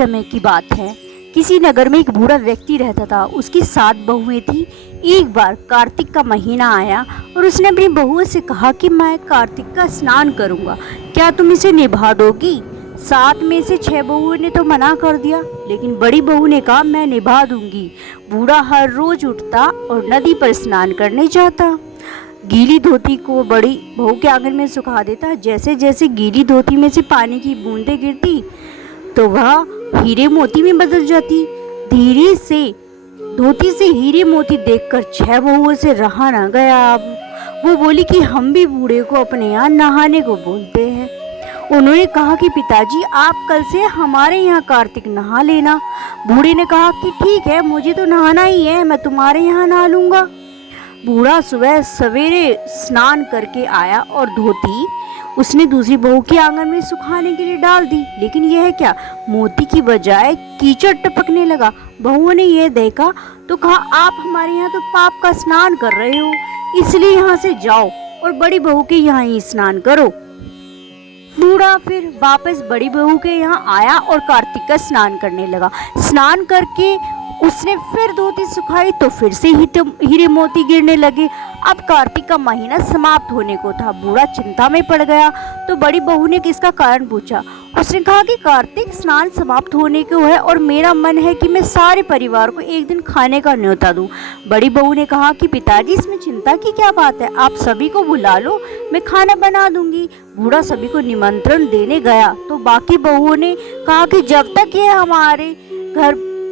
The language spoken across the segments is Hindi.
समय की बात है। किसी नगर में एक बूढ़ा व्यक्ति रहता था। उसकी 7 बहुएं थी। एक बार कार्तिक का महीना आया और उसने अपनी बहुओं से कहा कि मैं कार्तिक का स्नान करूंगा, क्या तुम इसे निभा दोगी? 7 में से 6 बहुओं ने तो मना कर दिया, लेकिन बड़ी बहू ने कहा मैं निभा दूंगी। बूढ़ा हर रोज उठता और नदी पर स्नान करने जाता। गीली धोती को बड़ी बहू के आंगन में सुखा देता। जैसे जैसे गीली धोती में से पानी की बूंदें गिरती तो वह हीरे मोती में बदल जाती। धीरे से धोती से हीरे मोती देखकर 6 बहुओं से रहा न गया। अब वो बोली कि हम भी बूढ़े को अपने यहाँ नहाने को बोलते हैं। उन्होंने कहा कि पिताजी आप कल से हमारे यहाँ कार्तिक नहा लेना। बूढ़े ने कहा कि ठीक है, मुझे तो नहाना ही है, मैं तुम्हारे यहाँ नहा लूंगा। बूढ़ा सुबह सवेरे स्नान करके आया और धोती उसने दूसरी बहू के आंगन में सुखाने के लिए डाल दी, लेकिन यह क्या, मोती की बजाय कीचड़ टपकने लगा। बहुओं ने यह देखा तो कहा आप हमारे यहाँ तो पाप का स्नान कर रहे हो, इसलिए यहाँ से जाओ और बड़ी बहू के यहाँ ही स्नान करो। बूढ़ा फिर वापस बड़ी बहू के यहाँ आया और कार्तिक का स्नान करने लगा। स्नान करके उसने फिर धोती सुखाई तो फिर से हीरे मोती गिरने लगे। अब कार्तिक का महीना समाप्त होने को था। बूढ़ा चिंता में पड़ गया तो बड़ी बहू ने किसका कारण पूछा। उसने कहा कि कार्तिक स्नान समाप्त होने को है और मेरा मन है कि मैं सारे परिवार को एक दिन खाने का न्योता दूं। बड़ी बहू ने कहा कि पिताजी इसमें चिंता की क्या बात है, आप सभी को बुला लो, मैं खाना बना दूंगी। बूढ़ा सभी को निमंत्रण देने गया तो बाकी बहुओं ने कहा कि जब तक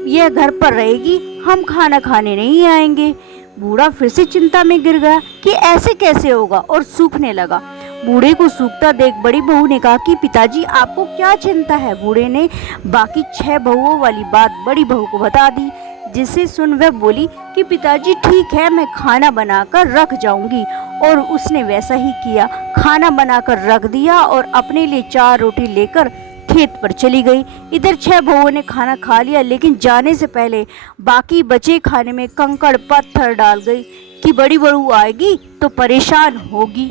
यह घर पर रहेगी हम खाना खाने नहीं आएंगे। बूढ़ा फिर से चिंता में गिर गया कि ऐसे कैसे होगा और सूखने लगा। बूढ़े को सूखता देख बड़ी बहू ने कहा कि पिताजी आपको क्या चिंता है। बूढ़े ने बाकी 6 बहुओं वाली बात बड़ी बहू को बता दी, जिसे सुन वह बोली कि पिताजी ठीक है, मैं खाना बनाकर रख जाऊंगी। और उसने वैसा ही किया, खाना बनाकर रख दिया और अपने लिए 4 रोटी लेकर खेत पर चली गई। इधर 6 बहुओं ने खाना खा लिया, लेकिन जाने से पहले बाकी बचे खाने में कंकड़ पत्थर डाल गई कि बड़ी बहू आएगी तो परेशान होगी।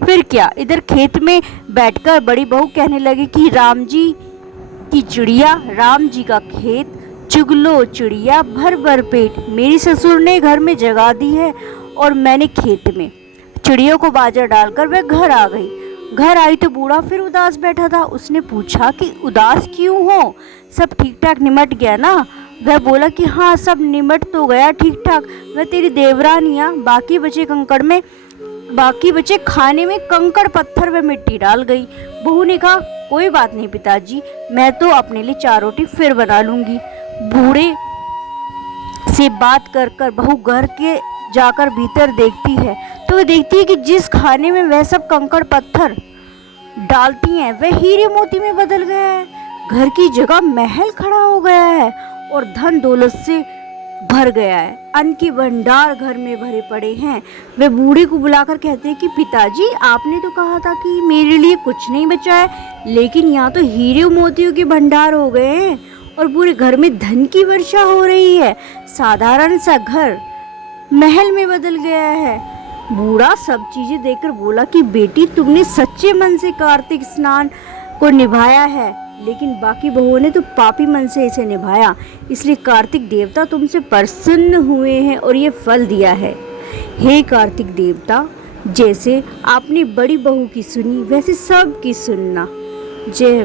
फिर क्या, इधर खेत में बैठकर बड़ी बहू कहने लगी कि राम जी की चिड़िया, राम जी का खेत, चुगलो चिड़िया भर भर पेट, मेरी ससुर ने घर में जगा दी है और मैंने खेत में। चिड़ियों को बाजा डालकर वह घर आ गई। घर आई तो बूढ़ा फिर उदास बैठा था। उसने पूछा कि उदास क्यों हो, सब ठीक ठाक निमट गया ना? वह बोला कि हाँ सब निमट तो गया ठीक ठाक, वह तेरी देवरानियाँ बाकी बचे खाने में कंकड़ पत्थर व मिट्टी डाल गई। बहू ने कहा कोई बात नहीं पिताजी, मैं तो अपने लिए 4 रोटी फिर बना लूंगी। बूढ़े से बात कर कर बहू घर के जाकर भीतर देखती है तो वह देखती है कि जिस खाने में वह सब कंकड़ पत्थर डालती हैं वह हीरे मोती में बदल गया है। घर की जगह महल खड़ा हो गया है और धन दौलत से भर गया है। अन्न के भंडार घर में भरे पड़े हैं। वे बूढ़े को बुलाकर कहते हैं कि पिताजी आपने तो कहा था कि मेरे लिए कुछ नहीं बचा है, लेकिन यहाँ तो हीरे मोतियों के भंडार हो गए हैं और पूरे घर में धन की वर्षा हो रही है। साधारण सा घर महल में बदल गया है। बूढ़ा सब चीजें देखकर बोला कि बेटी तुमने सच्चे मन से कार्तिक स्नान को निभाया है, लेकिन बाकी बहुओं ने तो पापी मन से इसे निभाया, इसलिए कार्तिक देवता तुमसे प्रसन्न हुए हैं और ये फल दिया है। हे कार्तिक देवता, जैसे आपने बड़ी बहू की सुनी वैसे सब की सुनना। जय